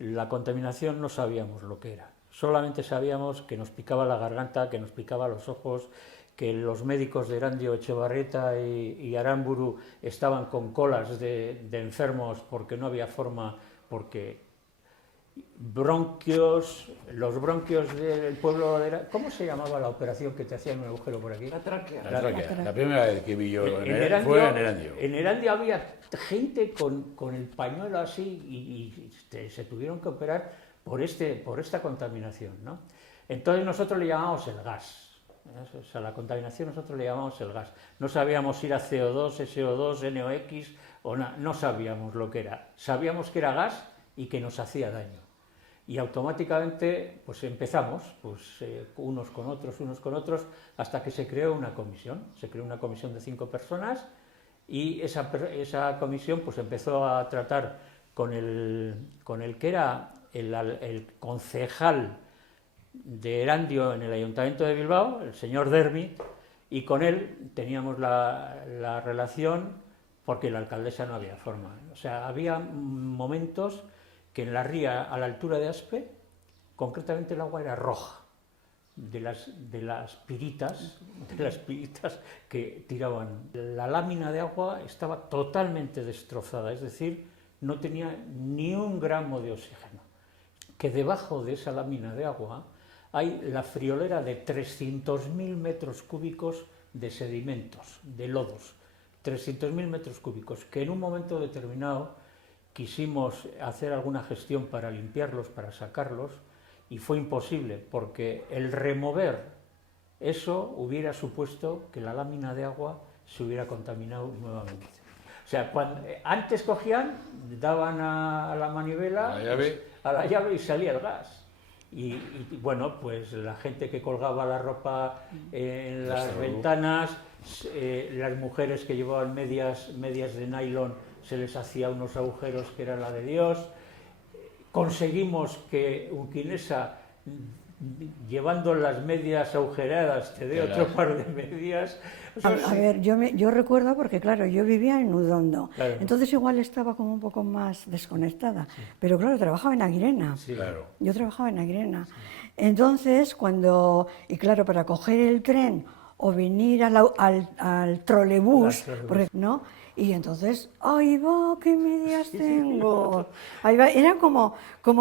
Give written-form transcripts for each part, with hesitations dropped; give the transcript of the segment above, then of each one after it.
la contaminación no sabíamos lo que era. Solamente sabíamos que nos picaba la garganta, que nos picaba los ojos, que los médicos de Erandio, Etxebarrieta y Aramburu estaban con colas de enfermos porque no había forma, porque los bronquios del pueblo de... ¿Cómo se llamaba la operación que te hacían un agujero por aquí? La tráquea. La tráquea. La primera vez que vi yo Erandio, fue en Erandio. En Erandio había gente con el pañuelo así y se tuvieron que operar por esta contaminación, ¿no? Entonces nosotros le llamamos el gas. O sea, la contaminación nosotros le llamamos el gas. No sabíamos si era CO2, SO2, NOx, no sabíamos lo que era. Sabíamos que era gas y que nos hacía daño. Y automáticamente pues empezamos, unos con otros, hasta que se creó una comisión. Se creó una comisión de 5 personas y esa comisión pues empezó a tratar con el que era el concejal de Erandio en el Ayuntamiento de Bilbao, el señor Dermit, y con él teníamos la relación porque la alcaldesa no había forma. O sea, había momentos que en la ría, a la altura de Aspe, concretamente el agua era roja, de las piritas que tiraban. La lámina de agua estaba totalmente destrozada, es decir, no tenía ni un gramo de oxígeno. Que debajo de esa lámina de agua hay la friolera de 300.000 metros cúbicos de sedimentos, de lodos, 300.000 metros cúbicos, que en un momento determinado quisimos hacer alguna gestión para limpiarlos, para sacarlos, y fue imposible, porque el remover eso hubiera supuesto que la lámina de agua se hubiera contaminado nuevamente. O sea, antes cogían, daban a la manivela, a la llave y salía el gas. Y bueno, pues la gente que colgaba la ropa en las ventanas, las mujeres que llevaban medias de nylon, se les hacía unos agujeros que era la de Dios. Conseguimos que Unquinesa, llevando las medias agujeradas, te dé otro par de medias. A ver, yo recuerdo porque, claro, yo vivía en Udondo, claro. Entonces igual estaba como un poco más desconectada, sí. Pero claro, trabajaba en Aguirena, sí, claro. Yo trabajaba en Aguirena, sí. Entonces y claro, para coger el tren o venir al trolebús, ¿no? Y entonces, ¡ay va, qué medias tengo! Ahí va. Eran como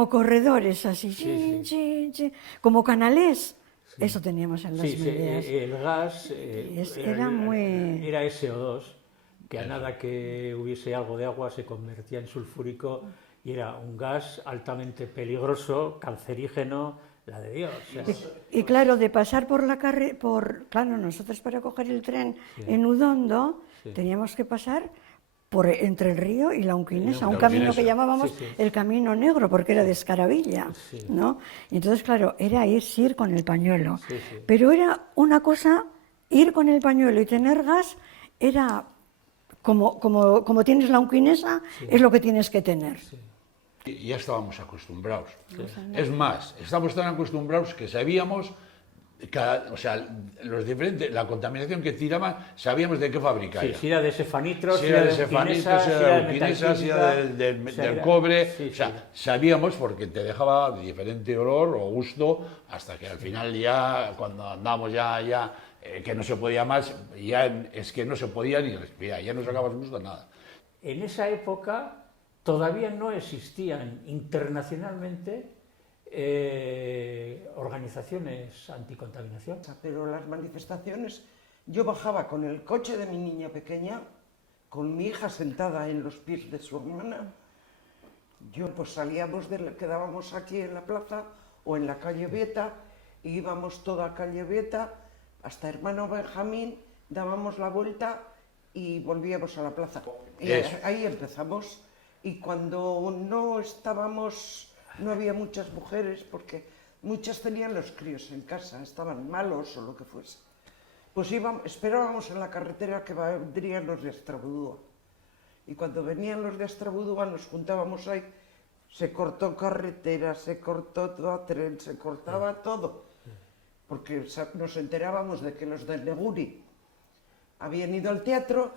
corredores así, chin, chin, chin, como canales. Sí. Eso teníamos en las medias. El gas era SO2, que a nada que hubiese algo de agua se convertía en sulfúrico y era un gas altamente peligroso, cancerígeno, la de Dios. O sea. Y claro, de pasar por claro, nosotros para coger el tren en Udondo teníamos que pasar entre el río y la Unquinesa, un camino que llamábamos el Camino Negro, porque era de escarabilla, ¿no? Y entonces, claro, era ir con el pañuelo. Pero era una cosa, ir con el pañuelo y tener gas, era como tienes la Unquinesa, es lo que tienes que tener. Ya estábamos acostumbrados. Es más, estamos tan acostumbrados que sabíamos, o sea, la contaminación que tiraban, sabíamos de qué fábrica era. Si era de sefanitro, si era de sefanitro, si era de Unquinesa, si era del cobre. O sea, sabíamos porque te dejaba de diferente olor o gusto, hasta que al final ya, cuando andábamos que no se podía más, ya es que no se podía ni respirar, ya no sacabas gusto a nada. En esa época todavía no existían internacionalmente organizaciones anticontaminación. Pero las manifestaciones, yo bajaba con el coche de mi niña pequeña, con mi hija sentada en los pies de su hermana. Pues salíamos, quedábamos aquí en la plaza o en la calle Beta, y íbamos toda calle Beta hasta Hermano Benjamín, dábamos la vuelta y volvíamos a la plaza. Y ahí empezamos. Y cuando no había muchas mujeres, porque muchas tenían los críos en casa, estaban malos o lo que fuese. Pues esperábamos en la carretera que vendrían los de Astrabudúa. Y cuando venían los de Astrabudúa nos juntábamos ahí, se cortó carretera, se cortó todo tren, se cortaba todo. Porque nos enterábamos de que los del Neguri habían ido al teatro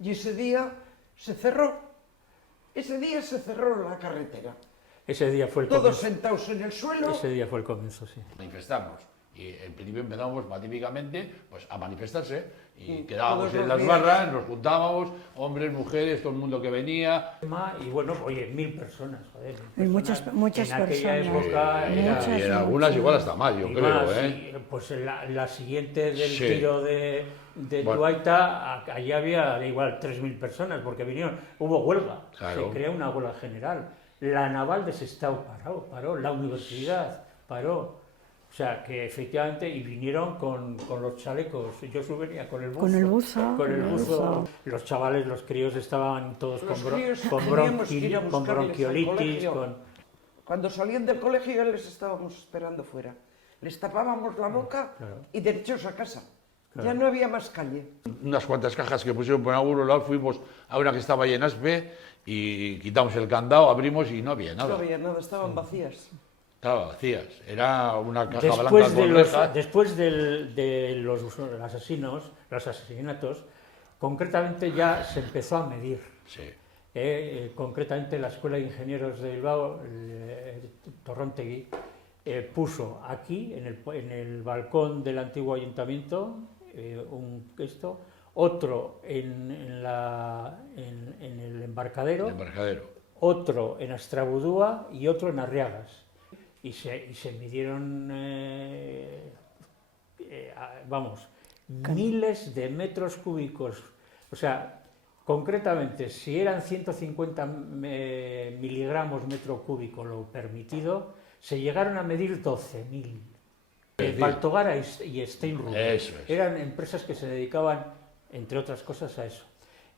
y ese día se cerró. Ese día se cerró la carretera. Ese día fue el todos comienzo. sentados en el suelo. Ese día fue el comienzo, sí. Manifestamos. Y en principio empezamos pacíficamente pues, a manifestarse y quedábamos todos en los las días. barras, nos juntábamos, hombres, mujeres, todo el mundo que venía. Y bueno, oye, 1000 personas, joder. 1000 Y muchas en aquella personas. época era... Muchas. Y en algunas igual hasta más, yo y creo, más, ¿eh? y, pues la siguiente del Sí. tiro de Bueno. Tuaita, allí había igual 3000 personas, porque vinieron, hubo huelga, Claro. se creó una huelga general. La naval de Sestao paró, la universidad paró. O sea, que efectivamente, y vinieron con los chalecos, yo venía con el buzo. Con el buzo. Con el buzo. Los chavales, los críos estaban todos Los con, críos con, teníamos que ir a con buscarles al bronquiolitis, colegio. con... Cuando salían del colegio ya les estábamos esperando fuera. Les tapábamos la boca Claro. y derechos a casa. Claro. Ya no había más calle. Unas cuantas cajas que pusieron por algún lado, fuimos a una que estaba ahí en Aspe y quitamos el candado, abrimos y no había nada. No había nada, estaban vacías. Estaba vacías. Era una caja blanca con rejas. Después de los asesinatos, concretamente ya se empezó a medir. Sí. Concretamente la Escuela de Ingenieros de Bilbao, Torrontegui, puso aquí, en el balcón del antiguo ayuntamiento, otro en el embarcadero, El embarcadero. otro en Astrabudúa y otro en Arriagas. Y se midieron, miles de metros cúbicos. O sea, concretamente, si eran 150 miligramos metro cúbico lo permitido, se llegaron a medir 12.000. Baltogara y Steinruck Eso es. eran empresas que se dedicaban, entre otras cosas, a eso.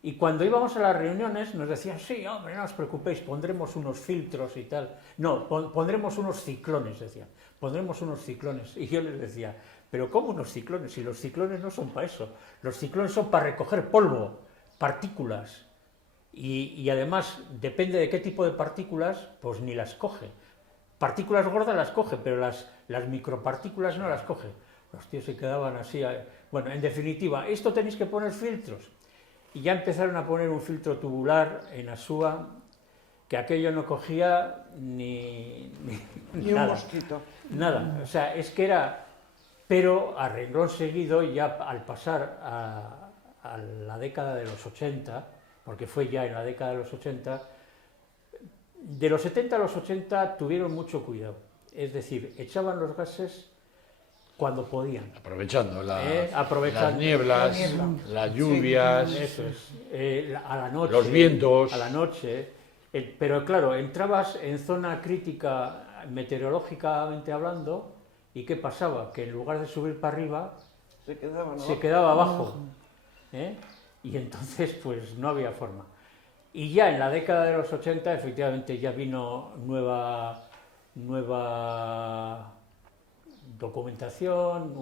Y cuando íbamos a las reuniones nos decían, sí, hombre, no os preocupéis, pondremos unos filtros y tal. No, pondremos unos ciclones, decían. Pondremos unos ciclones. Y yo les decía, pero ¿cómo unos ciclones? Si los ciclones no son para eso. Los ciclones son para recoger polvo, partículas. Y además, depende de qué tipo de partículas, pues ni las coge. Partículas gordas las coge, pero las micropartículas no las coge. Los tíos se quedaban así. Bueno, en definitiva, esto tenéis que poner filtros. Y ya empezaron a poner un filtro tubular en Asúa, que aquello no cogía ni Ni nada. un mosquito. Nada, o sea, es que era... Pero a renglón seguido, ya al pasar a la década de los 80, porque fue ya en la década de los 80, de los 70 a los 80 tuvieron mucho cuidado. Es decir, echaban los gases cuando podían. Aprovechando, aprovechando las nieblas, la niebla. las lluvias, Eso es, a la noche. los vientos. A la noche. Pero claro, entrabas en zona crítica meteorológicamente hablando, ¿y qué pasaba? Que en lugar de subir para arriba, se quedaba abajo. Y entonces, pues no había forma. Y ya en la década de los 80, efectivamente, ya vino nueva documentación,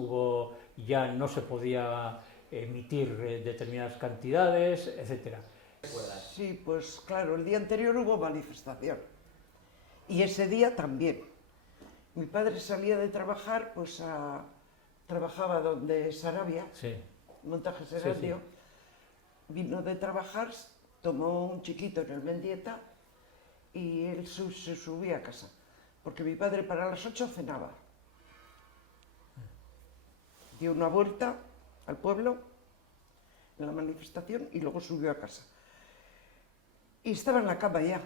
ya no se podía emitir determinadas cantidades, etcétera. Sí, pues claro, el día anterior hubo manifestación. Y ese día también. Mi padre salía de trabajar, pues trabajaba donde Sarabia, Sí. montaje Serapio. Vino de trabajar, tomó un chiquito en el Mendieta y él se subía a casa. Porque mi padre para las 8 cenaba. Dio una vuelta al pueblo en la manifestación y luego subió a casa. Y estaba en la cama ya,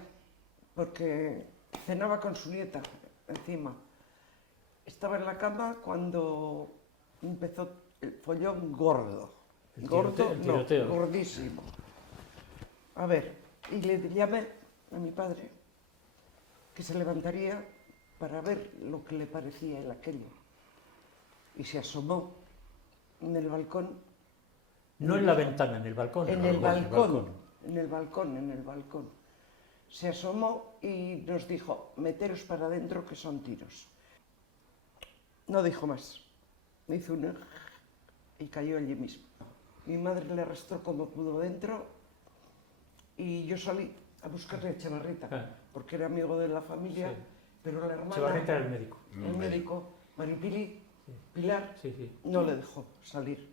porque cenaba con su nieta encima. Estaba en la cama cuando empezó el follón gordo. El Gordo, tiroteo. no, gordísimo. A ver, y le llamé a mi padre que se levantaría para ver lo que le parecía el aquello. Y se asomó en el balcón. No en la ventana, en el balcón. En el balcón. Se asomó y nos dijo, meteros para adentro que son tiros. No dijo más. Me hizo un y cayó allí mismo. Mi madre le arrastró como pudo dentro y yo salí a buscarle a Chavarrita, porque era amigo de la familia, Sí. pero la hermana... Chavarrita era el médico. El médico, Maripili, Pilar, Sí. no le dejó salir.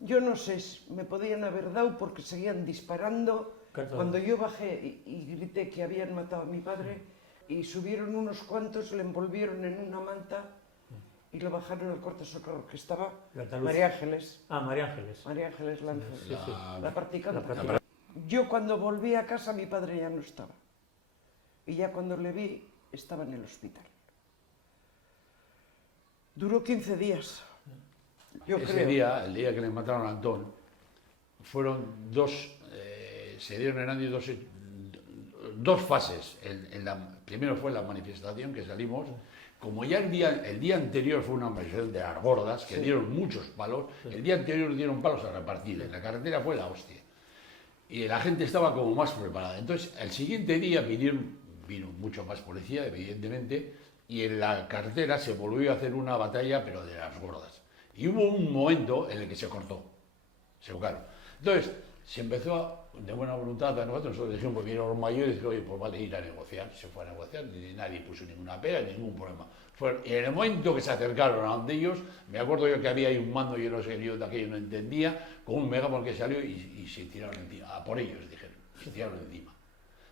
Yo no sé, me podían haber dado porque seguían disparando. Claro. Cuando yo bajé y grité que habían matado a mi padre, y subieron unos cuantos, le envolvieron en una manta y lo bajaron al Corte Socorro, que estaba María Ángeles. Ah, María Ángeles. María Ángeles Lanza, Sí, sí. la practicante. La practicante. Yo cuando volví a casa mi padre ya no estaba. Y ya cuando le vi estaba en el hospital. Duró 15 días. Yo Ese creo. día, el día que le mataron a Antón, fueron se dieron en Andy dos fases. Primero fue la manifestación que salimos, como ya el día anterior fue una manifestación de las gordas, que dieron muchos palos, el día anterior dieron palos a repartir, en la carretera fue la hostia. Y la gente estaba como más preparada. Entonces, el siguiente día vino mucho más policía, evidentemente, y en la carretera se volvió a hacer una batalla, pero de las gordas. Y hubo un momento en el que se cortó, se tocaron. Entonces, se empezó de buena voluntad a nosotros dijimos, pues vinieron los mayores y dijeron, oye, pues vale, ir a negociar. Se fue a negociar, y nadie puso ninguna pega, ningún problema. Y en el momento que se acercaron a donde ellos, me acuerdo yo que había ahí un mando, yo no sé, yo de aquello no entendía, con un megáfono que salió y se tiraron encima, a por ellos, dijeron, se tiraron encima.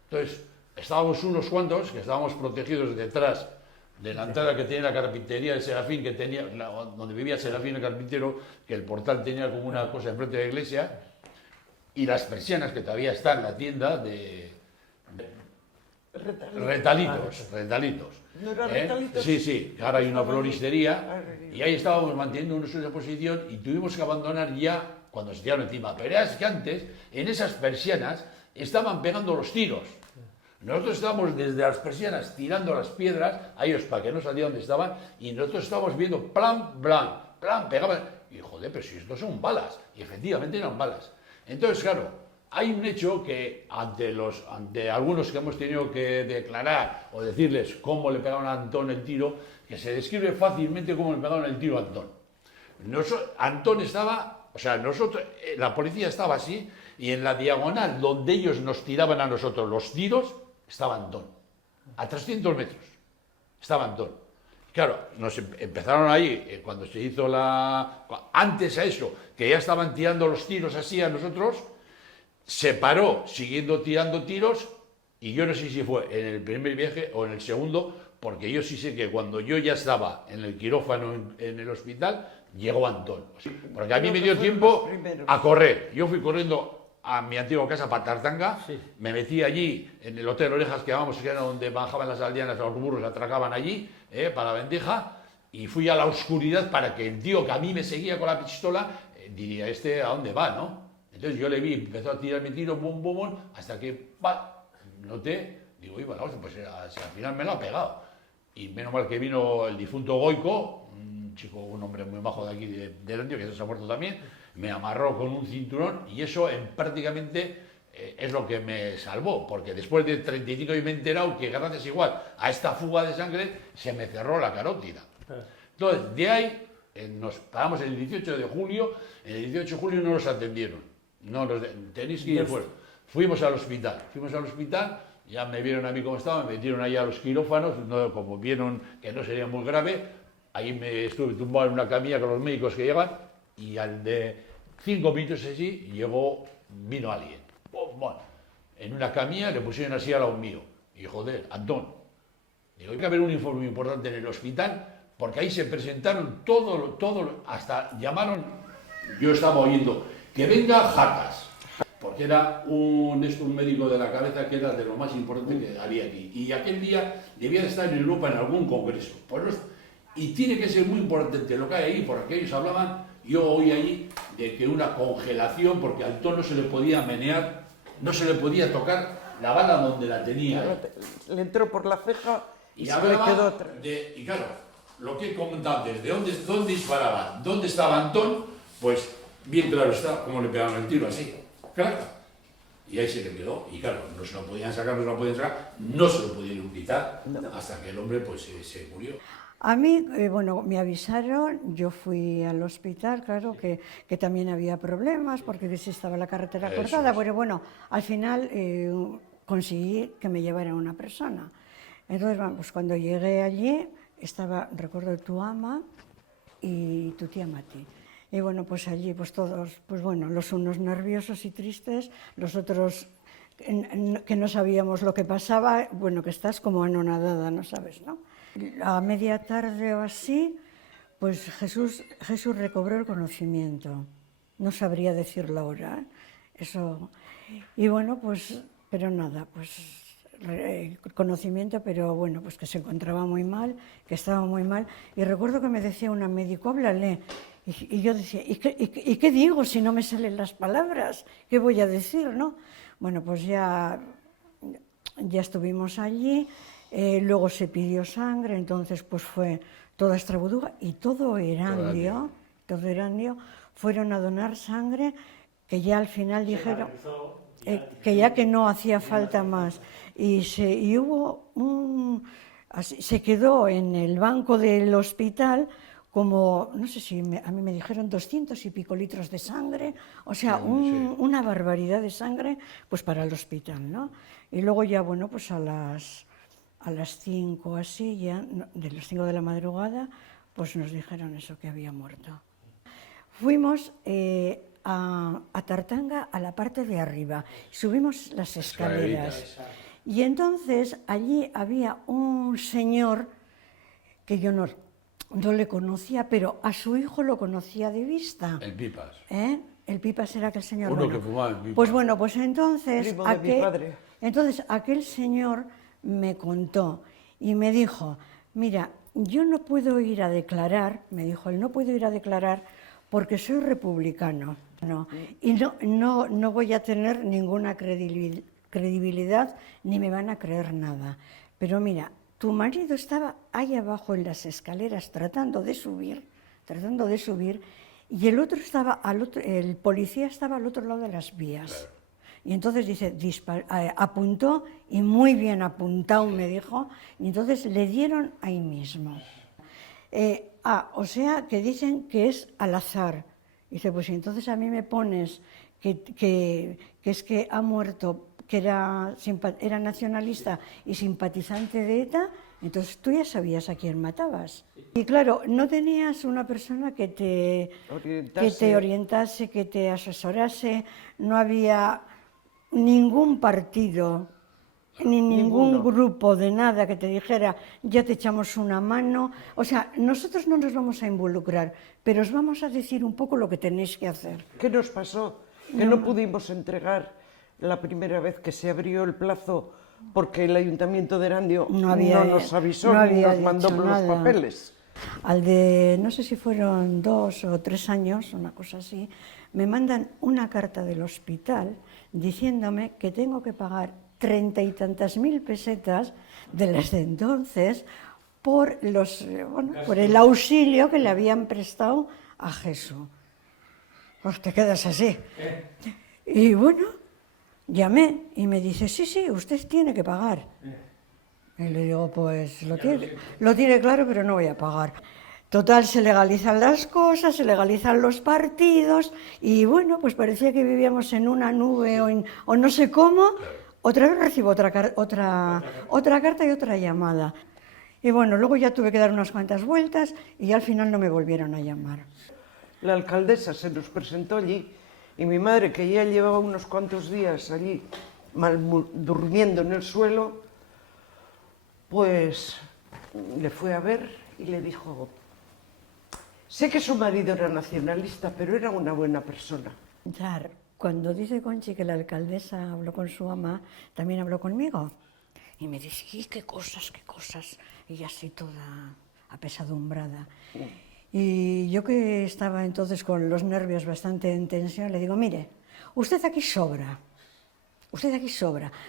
Entonces, estábamos unos cuantos que estábamos protegidos detrás de la entrada que tenía la carpintería de Serafín, que tenía, donde vivía Serafín el carpintero, que el portal tenía como una cosa enfrente de la iglesia, y las persianas que todavía están en la tienda de retalitos. ¿No era retalitos? Sí, que ahora hay una floristería, y ahí estábamos manteniendo nuestra posición y tuvimos que abandonar ya cuando se tiraron encima. Pero es que antes, en esas persianas, estaban pegando los tiros. Nosotros estábamos desde las persianas tirando las piedras a ellos para que no salieran donde estaban, y nosotros estábamos viendo plan, pegaban. Y joder, pero si estos son balas. Y efectivamente eran balas. Entonces, claro, hay un hecho que ante algunos que hemos tenido que declarar o decirles cómo le pegaron a Antón el tiro, que se describe fácilmente cómo le pegaron el tiro a Antón. Antón estaba, la policía estaba así, y en la diagonal donde ellos nos tiraban a nosotros los tiros, estaba Antón. A 300 metros estaba Antón. Claro, nos empezaron ahí, cuando se hizo antes a eso, que ya estaban tirando los tiros así a nosotros, se paró siguiendo tirando tiros, y yo no sé si fue en el primer viaje o en el segundo, porque yo sí sé que cuando yo ya estaba en el quirófano en el hospital, llegó Antón. Porque a mí me dio tiempo a correr. Yo fui corriendo a mi antigua casa, Patartanga, me metí allí, en el Hotel Orejas, que era donde bajaban las aldeanas, los burros atracaban allí, para la Vendeja, y fui a la oscuridad para que el tío que a mí me seguía con la pistola, diría, ¿a dónde va, no? Entonces yo le vi, empezó a tirar mi tiro, bum, hasta que, noté, digo, iba, pues al final me lo ha pegado. Y menos mal que vino el difunto Goico, un hombre muy majo de aquí, de Landio, que se ha muerto también, me amarró con un cinturón, y eso prácticamente es lo que me salvó, porque después de 35 años me he enterado que gracias igual a esta fuga de sangre se me cerró la carótida. Entonces, de ahí nos paramos el 18 de julio, en el 18 de julio no nos atendieron, tenéis que ir fuera. Fuimos al hospital, ya me vieron a mí cómo estaba, me metieron allá a los quirófanos, como vieron que no sería muy grave, ahí me estuve tumbado en una camilla con los médicos que llegan, y al de 5 minutos así, vino alguien. Bueno, en una camilla le pusieron así al lado mío. Y joder, Antón. Digo, hay que haber un informe importante en el hospital, porque ahí se presentaron hasta llamaron, yo estaba oyendo, que venga Jacas, porque era un médico de la cabeza que era de lo más importante que había aquí. Y aquel día debía de estar en Europa en algún congreso. Y tiene que ser muy importante lo que hay ahí, porque ellos hablaban, yo oí allí, de que una congelación, porque al Antón no se le podía menear, no se le podía tocar la bala donde la tenía. Le entró por la ceja y se le hablaba quedó atrás. Y claro, lo que he comentado antes, de dónde disparaban, dónde estaba Antón, pues bien claro está cómo le pegaban el tiro, así, claro. Y ahí se le quedó, y claro, no se lo podían sacar, no se lo podían quitar, hasta que el hombre pues se murió. A mí, me avisaron, yo fui al hospital, claro, que también había problemas, porque estaba la carretera cortada, pero bueno, al final conseguí que me llevara una persona. Entonces, pues cuando llegué allí, recuerdo tu ama y tu tía Mati. Y bueno, pues allí, pues todos, los unos nerviosos y tristes, los otros que no sabíamos lo que pasaba, bueno, que estás como anonadada, no sabes, ¿no? A media tarde o así, pues Jesús recobró el conocimiento. No sabría decir la hora, eso. Y bueno, pues, pero nada, pues conocimiento, pero bueno, pues que se encontraba muy mal, que estaba muy mal. Y recuerdo que me decía una médico, háblale. Y yo decía, ¿y qué digo si no me salen las palabras? ¿Qué voy a decir, no? Bueno, pues ya estuvimos allí, luego se pidió sangre, entonces pues fue toda Extremadura y todo Erandio fueron a donar sangre, que ya al final dijeron que ya que no hacía falta más. Y hubo se quedó en el banco del hospital como, no sé si a mí me dijeron 200 y pico litros de sangre, o sea, una barbaridad de sangre pues para el hospital, ¿no? Y luego ya, bueno, pues a las 5 así, ya, de las 5 de la madrugada, pues nos dijeron eso, que había muerto. Fuimos a Tartanga, a la parte de arriba, subimos las escaleras. Y entonces allí había un señor que yo no le conocía, pero a su hijo lo conocía de vista. El Pipas. El Pipas era aquel señor. Uno que fumaba el Pipas. Pues bueno, pues entonces mi padre. Aquel señor me contó y me dijo, mira, yo no puedo ir a declarar, me dijo él, no puedo ir a declarar porque soy republicano, ¿no? Y no voy a tener ninguna credibilidad ni me van a creer nada. Pero mira, tu marido estaba ahí abajo en las escaleras tratando de subir, y el otro estaba el policía estaba al otro lado de las vías. Claro. Y entonces dice, apuntó, y muy bien apuntado, me dijo, y entonces le dieron ahí mismo. O sea, que dicen que es al azar. Dice, pues entonces a mí me pones que es que ha muerto, que era nacionalista y simpatizante de ETA, entonces tú ya sabías a quién matabas. Y claro, no tenías una persona que te orientase, que te asesorase, no había ningún partido, ni ningún grupo de nada que te dijera, ya te echamos una mano. O sea, nosotros no nos vamos a involucrar, pero os vamos a decir un poco lo que tenéis que hacer. ¿Qué nos pasó? Que no pudimos entregar la primera vez que se abrió el plazo porque el Ayuntamiento de Erandio no nos avisó ni nos mandó los papeles. Al de, no sé si fueron 2 o 3 años, una cosa así, me mandan una carta del hospital diciéndome que tengo que pagar 30 y tantas mil pesetas de las de entonces por el auxilio que le habían prestado a Jesús. Pues te quedas así. Y bueno, llamé y me dice, sí, usted tiene que pagar. Y le digo, pues lo tiene claro, pero no voy a pagar. Total, se legalizan las cosas, se legalizan los partidos, y bueno, pues parecía que vivíamos en una nube o no sé cómo. Otra vez recibo otra carta y otra llamada. Y bueno, luego ya tuve que dar unas cuantas vueltas y al final no me volvieron a llamar. La alcaldesa se nos presentó allí y mi madre, que ya llevaba unos cuantos días allí durmiendo en el suelo, pues le fue a ver y le dijo, sé que su marido era nacionalista, pero era una buena persona. Claro, cuando dice Conchi que la alcaldesa habló con su ama, también habló conmigo. Y me dice, qué cosas, y así toda apesadumbrada. Y yo, que estaba entonces con los nervios bastante en tensión, le digo, mire, usted aquí sobra,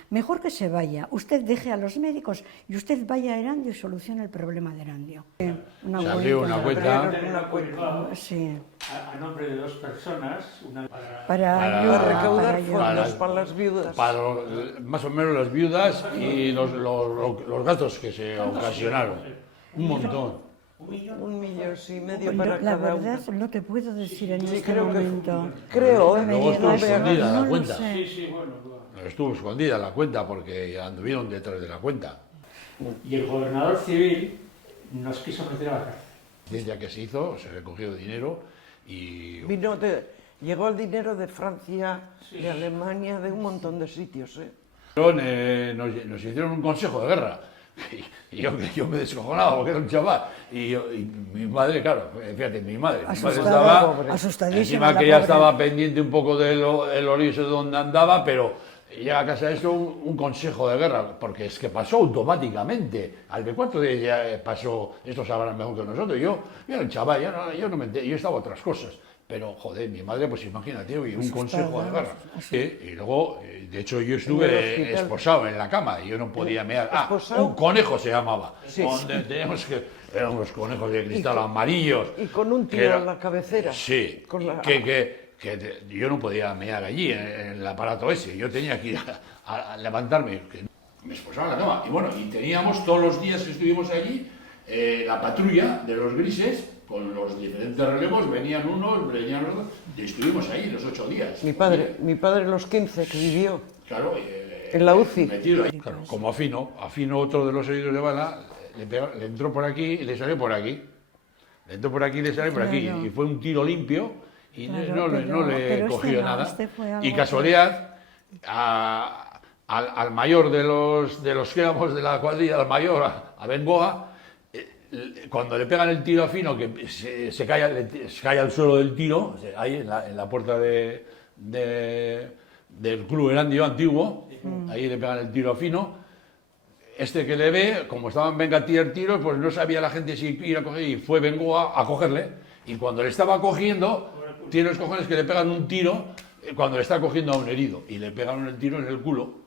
mejor que se vaya, usted deje a los médicos y usted vaya a Erandio y solucione el problema de Erandio. Se abrió una cuenta. Sí. A nombre de 2 personas, una para recaudar fondos para las viudas. Para más o menos las viudas y los gastos que se ocasionaron. Un montón. 1,5 millones para la cada uno. La verdad no te puedo decir en este momento. Creo, luego estuvo escondida la cuenta. Sí, bueno. Estuvo escondida la cuenta porque anduvieron detrás de la cuenta. Y el gobernador civil nos quiso meter a la cárcel. Desde que se hizo, se recogió dinero y... Vino Llegó el dinero de Francia, de Alemania, de un montón de sitios, ¿eh? Nos hicieron un consejo de guerra. Y yo me descojonaba porque era un chaval. Y mi madre, claro, fíjate, mi madre estaba asustadísima. Encima que ya estaba pendiente un poco de los líos de donde andaba, pero llega a casa de esto un consejo de guerra, porque es que pasó automáticamente. Al de 4 días ya pasó, estos sabrán mejor que nosotros. Yo era un chaval, yo no me enteré, yo estaba a otras cosas. Pero, joder, mi madre, pues imagínate, oye, un consejo de guerra. Y luego, de hecho, yo estuve esposado en la cama y yo no podía mear. Un conejo se llamaba. Sí, donde teníamos que... Eran unos conejos de cristal amarillos. Y con un tiro en la cabecera. Sí, que yo no podía mear allí, en el aparato ese. Yo tenía que ir a levantarme. Me esposaba en la cama. Y bueno, y teníamos todos los días que estuvimos allí, la patrulla de los grises, con los diferentes relevos, venían unos, venían otros, y estuvimos ahí los 8 días. Mi padre los 15 que vivió. Claro, en la UCI. Metido ahí. Claro, como Afino, otro de los heridos de bala, le entró por aquí y le salió por aquí. Le entró por aquí y le salió por aquí. Y fue un tiro limpio y no le cogió nada. Y casualidad, al mayor de los que éramos de la cuadrilla, al mayor, a Bengoa, cuando le pegan el tiro a Fino, que se cae al suelo del tiro, ahí en la puerta del Club Erandio antiguo, ahí le pegan el tiro a Fino. Este que le ve, como estaban venga a tirar tiros, pues no sabía la gente si ir a coger, y fue Bengoa a cogerle. Y cuando le estaba cogiendo, tiene los cojones que le pegan un tiro cuando le está cogiendo a un herido, y le pegaron el tiro en el culo.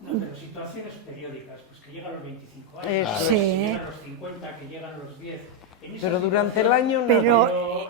No, pero situaciones periódicas, pues que llegan los 25 años, Sí. que llegan los 50, que llegan los 10. Pero durante el año no.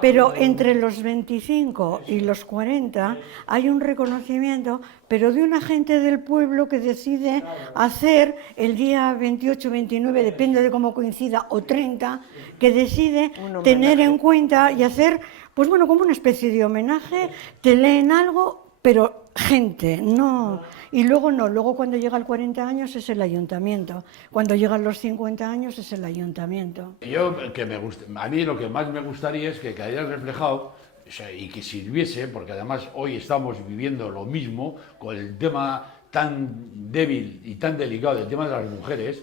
Pero entre los 25 y los 40 hay un reconocimiento, pero de una gente del pueblo que decide hacer el día 28, 29, depende de cómo coincida, o 30, que decide tener en cuenta y hacer, pues bueno, como una especie de homenaje, te leen algo, pero gente, no. Y luego cuando llega el 40 años es el ayuntamiento, cuando llegan los 50 años es el ayuntamiento. A mí lo que más me gustaría es que quedara reflejado, o sea, y que sirviese, porque además hoy estamos viviendo lo mismo con el tema tan débil y tan delicado del tema de las mujeres,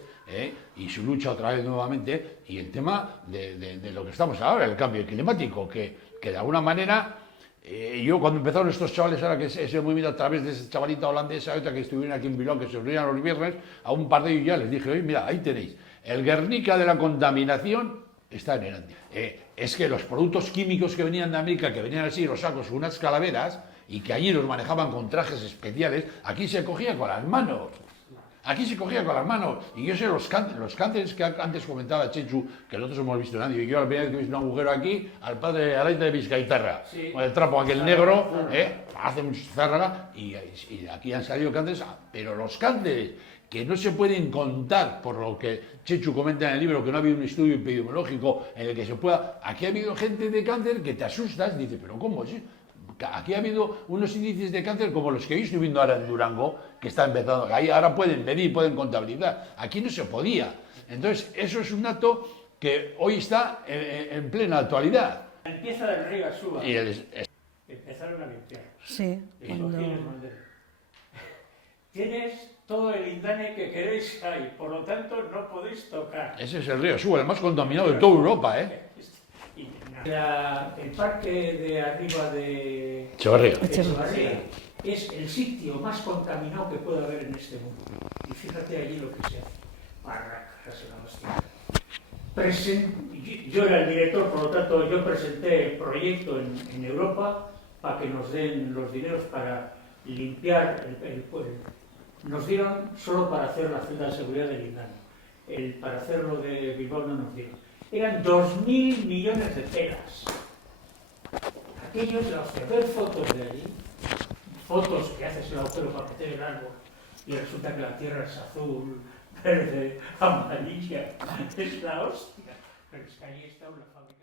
y su lucha otra vez nuevamente, y el tema de lo que estamos ahora, el cambio climático, que de alguna manera... yo cuando empezaron estos chavales, ahora que ese movimiento a través de esa chavalita holandesa, otra que estuvieron aquí en Bilbao, que se reunían los viernes, a un par de ellos ya les dije, oye, mira, ahí tenéis, el Guernica de la contaminación está en Erandio. Es que los productos químicos que venían de América, que venían así, los sacos, unas calaveras, y que allí los manejaban con trajes especiales, aquí se cogía con las manos. Aquí se cogía con las manos, y yo sé los cánceres que antes comentaba Chechu, que nosotros hemos visto en Andy, y yo la primera vez que he visto un agujero aquí, al padre Alaita de Vizcaitarra, con el trapo aquel negro, hace mucho zárraga, y aquí han salido cánceres, pero los cánceres que no se pueden contar, por lo que Chechu comenta en el libro, que no ha habido un estudio epidemiológico en el que se pueda... Aquí ha habido gente de cáncer que te asustas, dice, pero ¿cómo? ¿Sí? Aquí ha habido unos índices de cáncer como los que yo estoy viendo ahora en Durango, que está empezando, ahí ahora pueden medir, pueden contabilizar, aquí no se podía. Entonces, eso es un dato que hoy está en plena actualidad. Empieza del río a Suba. Empezaron a limpiar. Sí. Tienes todo el lindane que queréis ahí, por lo tanto no podéis tocar. Ese es el río Suba, el más contaminado de toda Europa, El parque de arriba de Echevarría es el sitio más contaminado que puede haber en este mundo. Y fíjate allí lo que se hace. Barracas en la hostia. Yo era el director, por lo tanto yo presenté el proyecto en Europa para que nos den los dineros para limpiar el pueblo. Nos dieron solo para hacer la celda de seguridad de Lindane. Para hacerlo de Bilbao no nos dieron. Eran 2.000 millones de pelas. Aquellos de los que ver fotos de allí, fotos que haces el agujero para meter el árbol y resulta que la tierra es azul, verde, amarilla, es la hostia. Pero es que allí está una fábrica.